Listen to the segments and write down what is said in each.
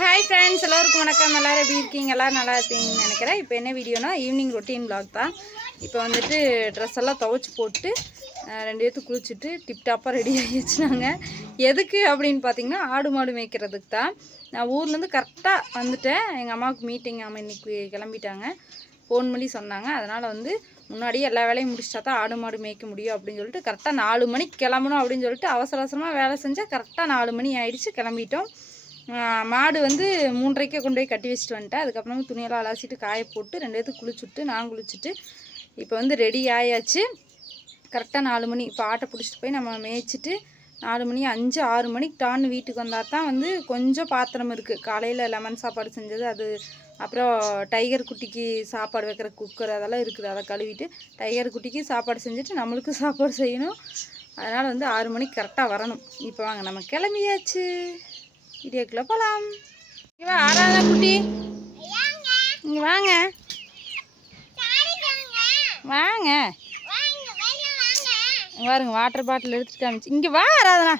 Hi friends எல்லோருக்கும் வணக்கம். எல்லோரும் எப்படி இருக்கீங்க? எல்லோரும் நல்லா இருப்பீங்கன்னு நினைக்கிறேன். இப்போ என்ன வீடியோனா ஈவினிங் ரொட்டீன் பிளாக் தான். இப்போ வந்துட்டு ட்ரெஸ் எல்லாம் துவைச்சி போட்டு ரெண்டு பேர்த்து குளிச்சுட்டு டிப்டாப்பாக ரெடி ஆகிடுச்சு நாங்கள் எதுக்கு அப்படின்னு பார்த்தீங்கன்னா ஆடு மாடு மேய்க்கிறதுக்கு தான். நான் ஊர்லேருந்து கரெக்டாக வந்துட்டேன். எங்கள் அம்மாவுக்கு மீட்டிங் அம்மா இன்றைக்கி கிளம்பிட்டாங்க. ஃபோன் பண்ணி சொன்னாங்க. அதனால் வந்து முன்னாடியே எல்லா வேலையும் முடிச்சா தான் ஆடு மாடு மேய்க்க முடியும் அப்படின்னு சொல்லிட்டு கரெக்டாக நாலு மணிக்கு கிளம்பணும் அப்படின்னு சொல்லிட்டு அவசர அவசரமாக வேலை செஞ்சால் கரெக்டாக நாலு மணி ஆயிடுச்சு. கிளம்பிட்டோம். மாடு வந்து மூன்றரைக்கே கொண்டு போய் கட்டி வச்சுட்டு வந்துட்டேன் அதுக்கப்புறம் துணியெல்லாம் அலாசிட்டு காய போட்டு ரெண்டு பேர்த்து குளிச்சுட்டு நான் குளிச்சுட்டு இப்போ வந்து ரெடி ஆயாச்சு. கரெக்டாக நாலு மணி இப்போ ஆட்டை பிடிச்சிட்டு போய் நம்ம மேய்ச்சிட்டு நாலு மணி அஞ்சு ஆறு மணிக்கு டான்னு வீட்டுக்கு வந்தால் தான் வந்து கொஞ்சம் பாத்திரம் இருக்குது காலையில் லெமன் சாப்பாடு செஞ்சது அது அப்புறம் டைகர் குட்டிக்கு சாப்பாடு வைக்கிற குக்கர் அதெல்லாம் இருக்குது அதை கழுவிட்டு டைகர் குட்டிக்கு சாப்பாடு செஞ்சுட்டு நம்மளுக்கு சாப்பாடு செய்யணும். அதனால் வந்து ஆறு மணிக்கு கரெக்டாக வரணும். இப்போ வாங்க நம்ம கிளம்பியாச்சு. வீடியோக்குள்ளே போகலாம் இங்கே ஆறாதா குட்டி. இங்கே வாங்க. வாங்க. பாருங்க வாட்டர் பாட்டில் எடுத்துட்டு காமிச்சு. இங்கே வா ஆராதனா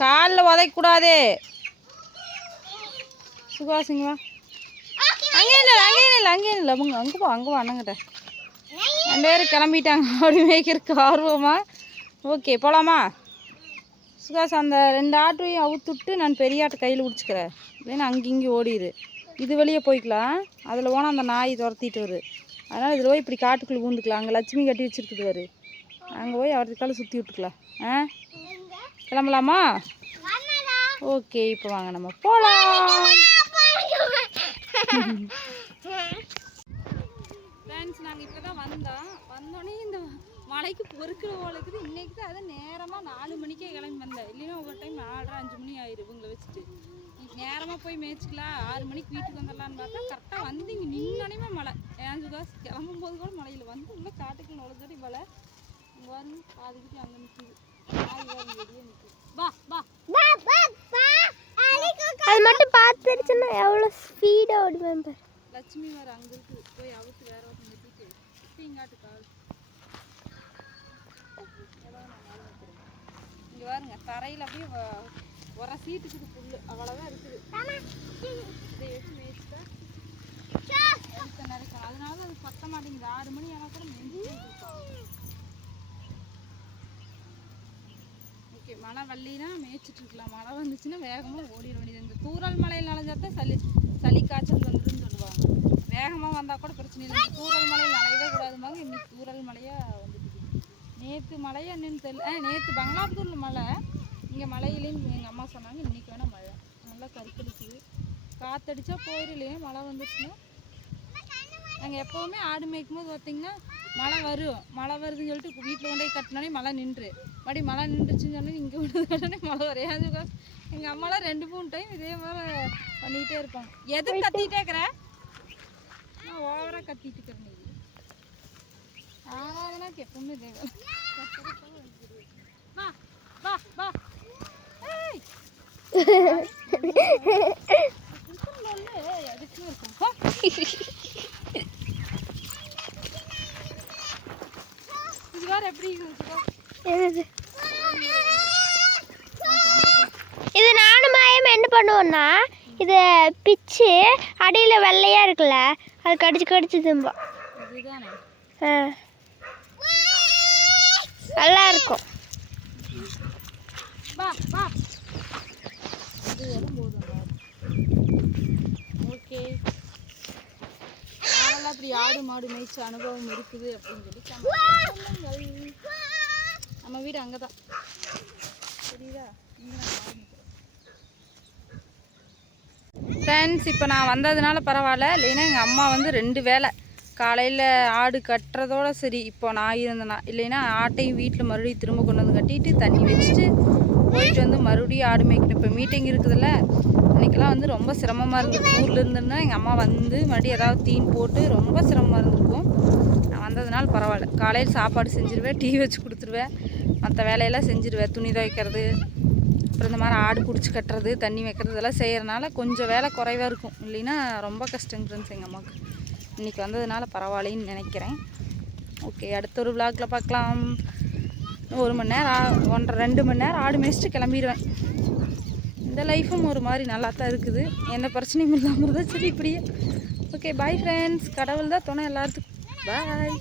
காலில் உதைக்கக்கூடாது சுகாசிங்க வா. அங்கே இல்லை அங்கே இல்லை அங்கே இல்லை அவங்க அங்கே போ அங்கே போ அண்ணங்கிட்ட. ரெண்டு பேரும் கிளம்பிட்டாங்க. அப்படி மேய்க்கிறதுக்கு ஆர்வமா. ஓகே போகலாமா சுகாஸ் அந்த ரெண்டு ஆட்டையும் அவுத்துட்டு நான் பெரிய ஆட்டை கையில் பிடிச்சிக்கிறேன் இல்லைன்னா அங்கே இங்கே ஓடிடு இது வெளியே போய்க்கலாம். அதில் போனால் அந்த நாய் துரத்திட்டு வரு. அதனால் இதில் போய் இப்படி காட்டுக்குள்ளே பூந்துக்கலாம். அங்கே லட்சுமி கட்டி வச்சிருக்குது வரு அங்கே போய் அவருக்கால சுற்றி விட்டுக்கலாம். ஆ? கிளம்பலாமா? ஓகே இப்போ வாங்க. நம்ம போகலாம் ஃப்ரெண்ட்ஸ் நாங்கள் இப்போ தான் வந்தோம். வந்தோடனே இந்த மலைக்கு பொறுக்கிற போல இருக்குது. இன்னைக்கு தான் அது நேரமாக நாலு மணிக்கே கிளம்பி வந்தேன். இல்லைன்னா ஒவ்வொரு டைம் நாலரை அஞ்சு மணி ஆயிரும் இவங்களை வச்சுட்டு. இன்னைக்கு நேரமாக போய் மேய்ச்சிக்கலாம். ஆறு மணிக்கு வீட்டுக்கு வந்துடலான்னு பார்த்தா கரெக்டாக வந்து இங்கே நின்னோடனே மழை. ஏன் சுகாஸ் கிளம்பும் போது கூட மழையில் வந்து உள்ள காட்டுக்கு நுழைஞ்சோடி மழை இங்கே பாருங்க பாதிக்கிட்டு அங்கே நிற்குது வா வா. அது மட்டும் பார்த்துருச்சுன்னா எவ்வளோ ஸ்பீடாக ஓடுவேன் லட்சுமி வேறு அங்கே இருக்குது. போய் அவுத்து வேற ஒருத்தன் கட்டிட்டு தீங்காட்டு கால். இங்கே பாருங்க தரையில் அப்படியே உர சீட்டுக்குது புல்லு. அவ்வளோதான் இருக்குது. இதை எடுத்து மேய்ச்சிட்டா? நிறைக்கும் அதனால அது பத்த மாட்டேங்குது. ஆறு மணி ஆனால் கூட மெஞ்சி ஓகே மழை வரலினா மேய்ச்சிட்டு இருக்கலாம். மழை வந்துச்சுன்னா வேகமாக ஓடிட வேண்டியது. இந்த தூறல் மழையில் நனைஞ்சாத்தான் சளி சளி காய்ச்சல் வந்துருன்னு சொல்லுவாங்க. வேகமாக வந்தால் கூட பிரச்சனை இல்லை. இந்த தூறல் மழையில் நனையவே கூடாதுமாங்க இன்னைக்கு மழையாக வந்துட்டு நேற்று மழையா என்னன்னு தெரியல. நேற்று பங்களாபுத்தூரில் மழை. இங்கே மழையிலேன்னு எங்கள் அம்மா சொன்னாங்க இன்னைக்கு வேணால் மழை. நல்லா கருக்கடிக்குது காற்றடிச்சா போயிடலையே மழை வந்துச்சுன்னா நாங்கள் எப்போவுமே ஆடு மேய்க்கும் போது பார்த்தீங்கன்னா மழை வரும். மழை வருதுன்னு சொல்லிட்டு வீட்டில் கொண்டு போய் கட்டினோடனே மழை நின்று. மறுபடியும் மழை நின்றுச்சுன்னு சொன்னே இங்கே கொண்டு உடனே மழை வரையாது எங்கள் அம்மாலாம் ரெண்டு மூணு டைம் இதே மாதிரி பண்ணிகிட்டே இருப்பாங்க. எது கத்திட்டே இருக்கிற? நான் ஓவராக கத்திட்டு இருக்கிறேன். நீ ஆராதனாக்கு எப்பவுமே இதே வேற எப்படி என்னது? நானும் மாயம் என்ன பண்ணுவோன்னா இது பிச்சு அடியில் வெள்ளையாக இருக்குல்ல அது கடிச்சு கடிச்சு திம்போம். இதுதானே? ஆ. நல்லா இருக்கும் வா வா. இது வரும் போதும்? ஓகே. யாரெல்லாம் இப்படி ஆடு மாடு மேய்ச்ச அனுபவம் இருக்குது அப்படின்னு சொல்லி. நம்ம வீடு அங்கே தான் தெரியுதா ஃப்ரெண்ட்ஸ் இப்போ நான் வந்ததுனால பரவாயில்ல. இல்லைன்னா எங்கள் அம்மா வந்து ரெண்டு வேலை. காலையில் ஆடு கட்டுறதோட சரி இப்போ நான் இருந்தேன்னா இல்லைன்னா ஆட்டையும் வீட்டில் மறுபடியும் திரும்ப கொண்டு வந்து கட்டிட்டு தண்ணி வச்சுட்டு போயிட்டு வந்து மறுபடியும் ஆடு மேய்க்கணும். இப்போ மீட்டிங் இருக்குதுல்ல இன்றைக்கெல்லாம் வந்து ரொம்ப சிரமமாக இருந்தது. ஊரில் இருந்திருந்தா எங்கள் அம்மா வந்து மறுபடியும் ஏதாவது தீன் போட்டு ரொம்ப சிரமமாக இருந்திருக்கும். நான் வந்ததுனால பரவாயில்ல. காலையில் சாப்பாடு செஞ்சுருவேன் டீ வச்சு கொடுத்துருவேன் மற்ற வேலையெல்லாம் செஞ்சுருவேன். துணி துவைக்கிறது அப்புறம் இந்த மாதிரி ஆடு பிடிச்சி கட்டுறது தண்ணி வைக்கிறது இதெல்லாம் செய்கிறனால கொஞ்சம் வேலை குறைவாக இருக்கும். இல்லைன்னா ரொம்ப கஷ்டம் ஃப்ரெண்ட்ஸ் எங்கள் அம்மாவுக்கு. இன்றைக்கி வந்ததுனால பரவாயில்லைன்னு நினைக்கிறேன். ஓகே அடுத்த ஒரு விளாகில் பார்க்கலாம். ஒரு மணி நேரம் ஆ- ஒன்றரை ரெண்டு மணி நேரம் ஆடு மேய்ச்சிட்டு கிளம்பிடுவேன். இந்த லைஃபும் ஒரு மாதிரி நல்லா தான் இருக்குது. எந்த பிரச்சனையும் இல்லாமல் இருந்தால் சரி இப்படியே. ஓகே பாய் ஃப்ரெண்ட்ஸ் கடவுள் தான் துணை எல்லாத்துக்கும். பாய்